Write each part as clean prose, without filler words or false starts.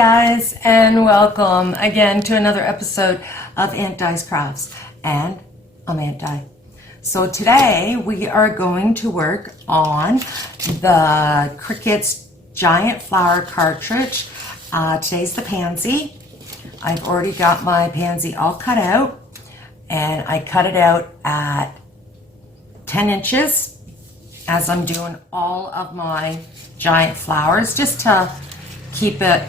guys, and welcome again to another episode of AuntDi's Crafts, and I'm AuntDi. So today we are going to work on the Cricut's giant flower cartridge. Today's the Pansy. I've already got my Pansy all cut out, and I cut it out at 10 inches as I'm doing all of my giant flowers, just to keep it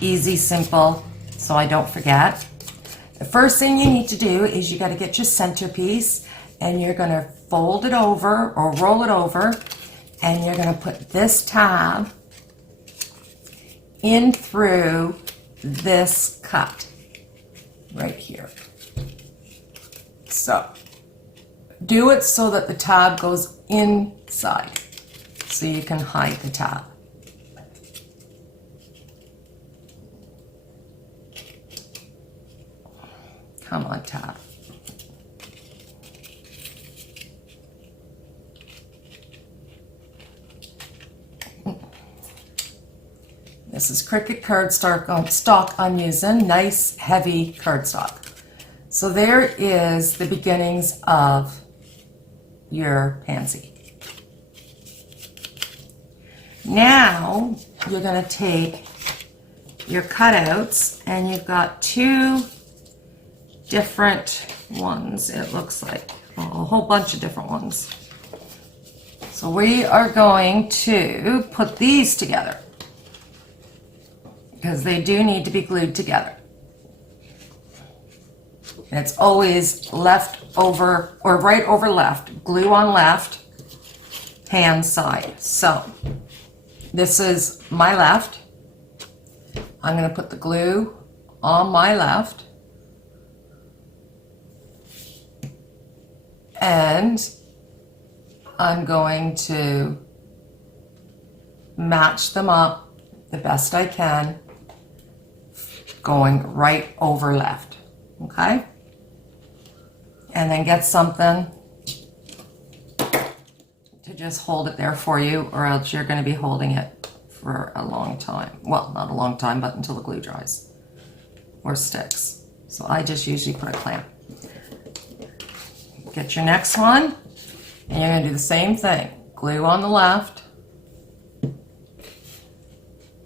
easy, simple, so I don't forget. The first thing you need to do is you got to get your centerpiece, and you're going to fold it over or roll it over, and you're going to put this tab in through this cut right here. So do it so that the tab goes inside so you can hide the tab. Come on, tab. This is Cricut cardstock I'm using, nice heavy cardstock. So there is the beginnings of your Pansy. Now you're going to take your cutouts, and you've got two different ones, it looks like a whole bunch of different ones. So we are going to put these together because they do need to be glued together. And it's always left over or right over left, glue on left hand side. So this is my left. I'm going to put the glue on my left. And I'm going to match them up the best I can, going right over left, okay? And then get something to just hold it there for you, or else you're going to be holding it for a long time. Well, not a long time, but until the glue dries or sticks. So I just usually put a clamp. Get your next one, and you're going to do the same thing. Glue on the left,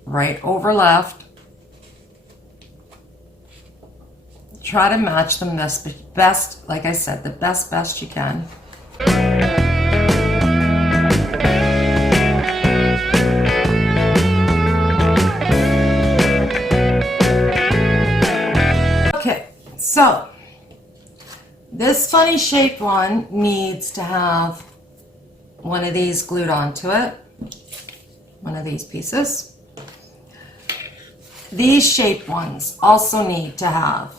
right over left. Try to match them this best, like I said, the best you can. Okay, so this funny shaped one needs to have one of these glued onto it, one of these pieces. These shaped ones also need to have,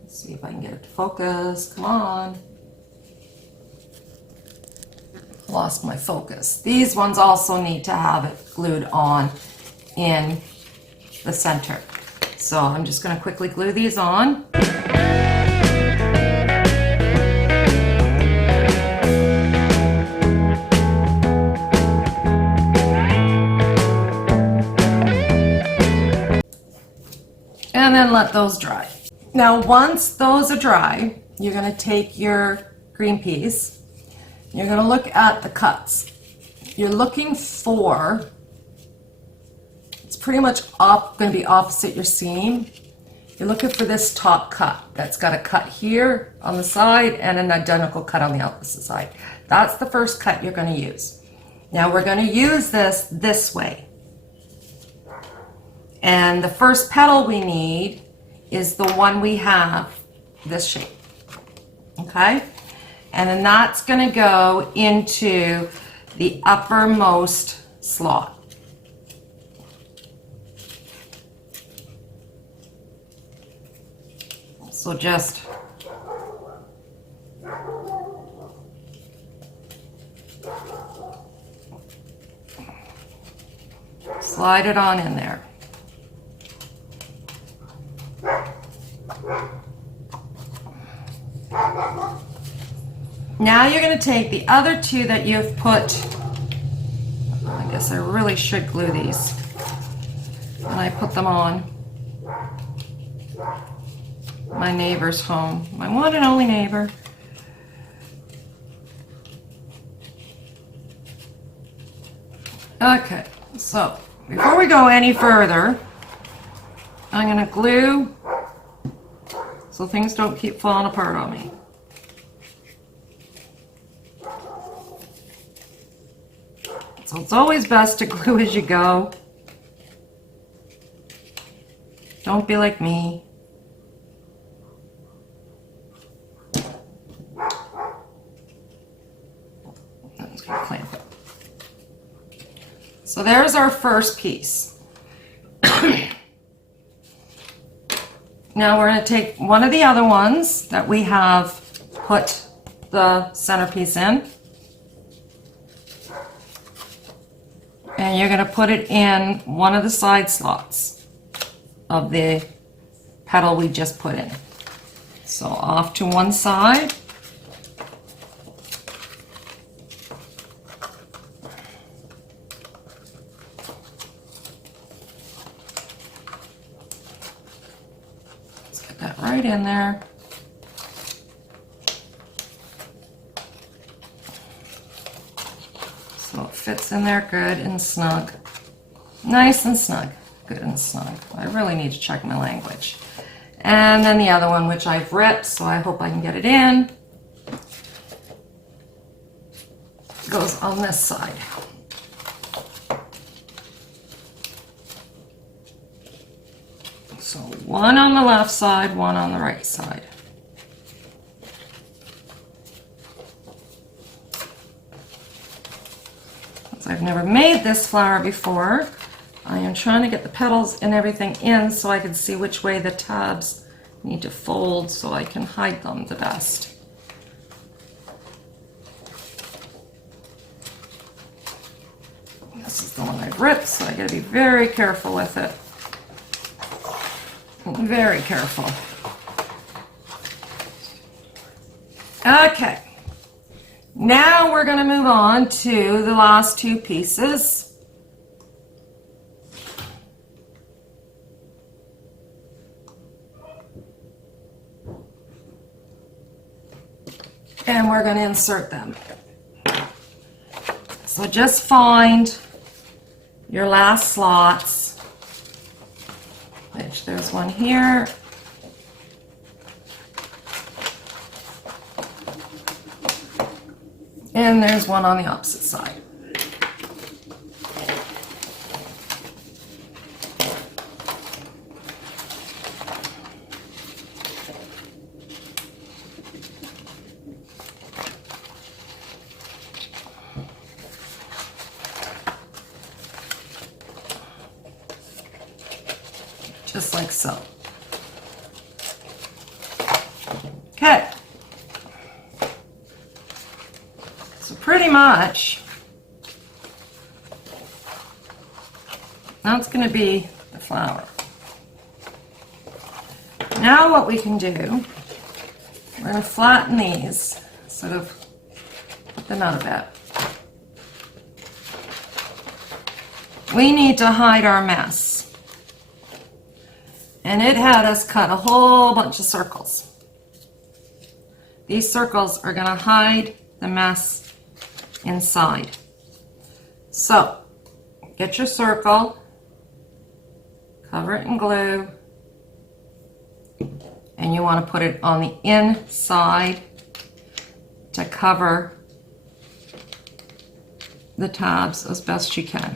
let's see if I can get it to focus, come on. Lost my focus. These ones also need to have it glued on in the center. So I'm just going to quickly glue these on. And then let those dry. Now once those are dry, you're going to take your green piece, you're going to look at the cuts. You're looking for, it's pretty much going to be opposite your seam. You're looking for this top cut that's got a cut here on the side and an identical cut on the opposite side. That's the first cut you're going to use. Now we're going to use this way. And the first petal we need is the one we have, this shape, okay? And then that's going to go into the uppermost slot. So just slide it on in there. Now you're going to take the other two that you've put, I guess I really should glue these. I'm and I put them on my neighbor's home, my one and only neighbor. Okay, so before we go any further, I'm going to glue so things don't keep falling apart on me. So it's always best to glue as you go. Don't be like me. I'm just going to clamp it. So there's our first piece. Now we're going to take one of the other ones that we have put the centerpiece in, and you're going to put it in one of the side slots of the petal we just put in. So off to one side. That right in there. So it fits in there good and snug. Nice and snug. Good and snug. I really need to check my language. And then the other one, which I've ripped, so I hope I can get it in, goes on this side. So one on the left side, one on the right side. Since I've never made this flower before, I am trying to get the petals and everything in so I can see which way the tabs need to fold so I can hide them the best. This is the one I've ripped, so I gotta be very careful with it. Very careful. Okay, now we're going to move on to the last two pieces. And we're going to insert them. So just find your last slots. Which there's one here. And there's one on the opposite side. Just like so. Okay. So pretty much, that's going to be the flower. Now what we can do, we're going to flatten these, sort of put them out a bit. We need to hide our mess. And it had us cut a whole bunch of circles. These circles are going to hide the mess inside. So, get your circle, cover it in glue, and you want to put it on the inside to cover the tabs as best you can.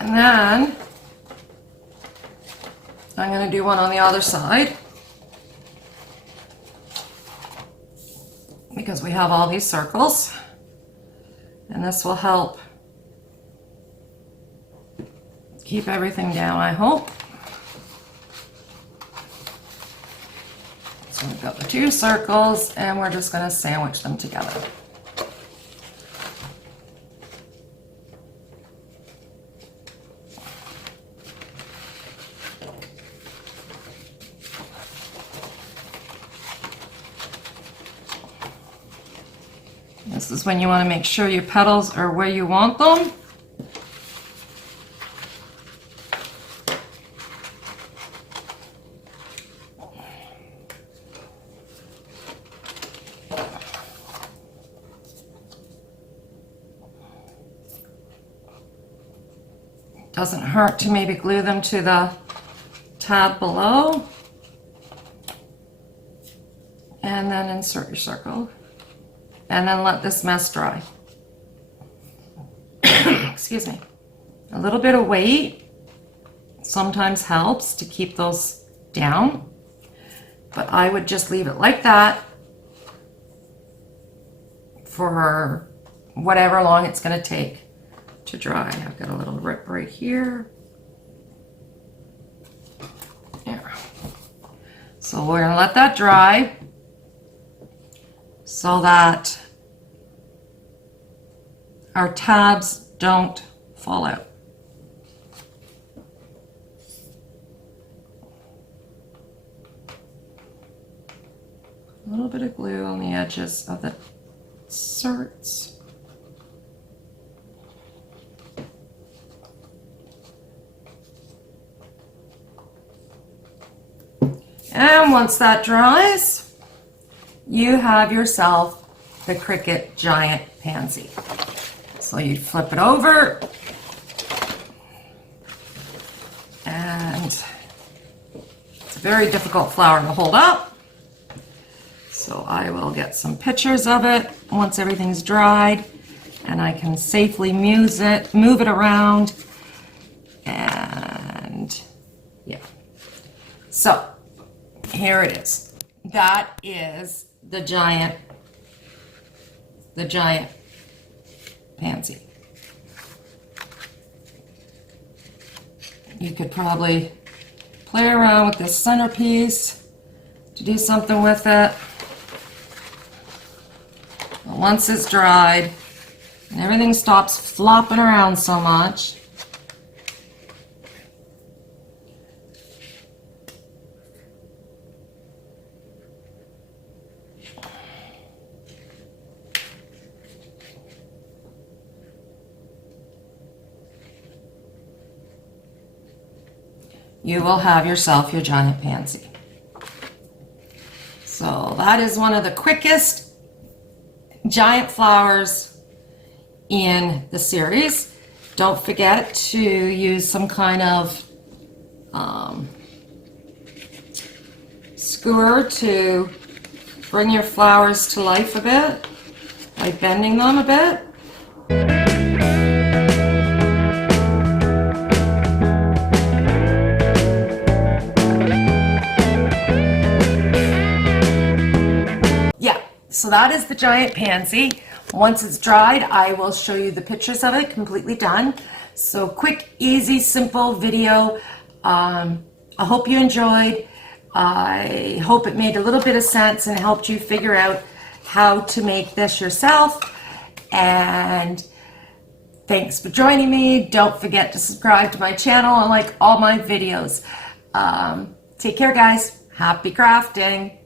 And then I'm going to do one on the other side because we have all these circles, and this will help keep everything down, I hope. So we've got the two circles, and we're just going to sandwich them together. This is when you want to make sure your petals are where you want them. Doesn't hurt to maybe glue them to the tab below. And then insert your circle. And then let this mess dry. Excuse me. A little bit of weight sometimes helps to keep those down. But I would just leave it like that for whatever long it's going to take to dry. I've got a little rip right here. There. So we're going to let that dry so that our tabs don't fall out. A little bit of glue on the edges of the inserts. And once that dries, you have yourself the Cricut giant pansy. So you flip it over, and it's a very difficult flower to hold up. So I will get some pictures of it once everything's dried, and I can safely move it around, and yeah. So here it is. That is the giant pansy. You could probably play around with this centerpiece to do something with it. But once it's dried and everything stops flopping around so much, you will have yourself your giant pansy. So that is one of the quickest giant flowers in the series. Don't forget to use some kind of skewer to bring your flowers to life a bit by bending them a bit. So that is the giant pansy. Once it's dried, I will show you the pictures of it completely done. So quick, easy, simple video. I hope you enjoyed. I hope it made a little bit of sense and helped you figure out how to make this yourself. And thanks for joining me. Don't forget to subscribe to my channel and like all my videos. Take care, guys. Happy crafting.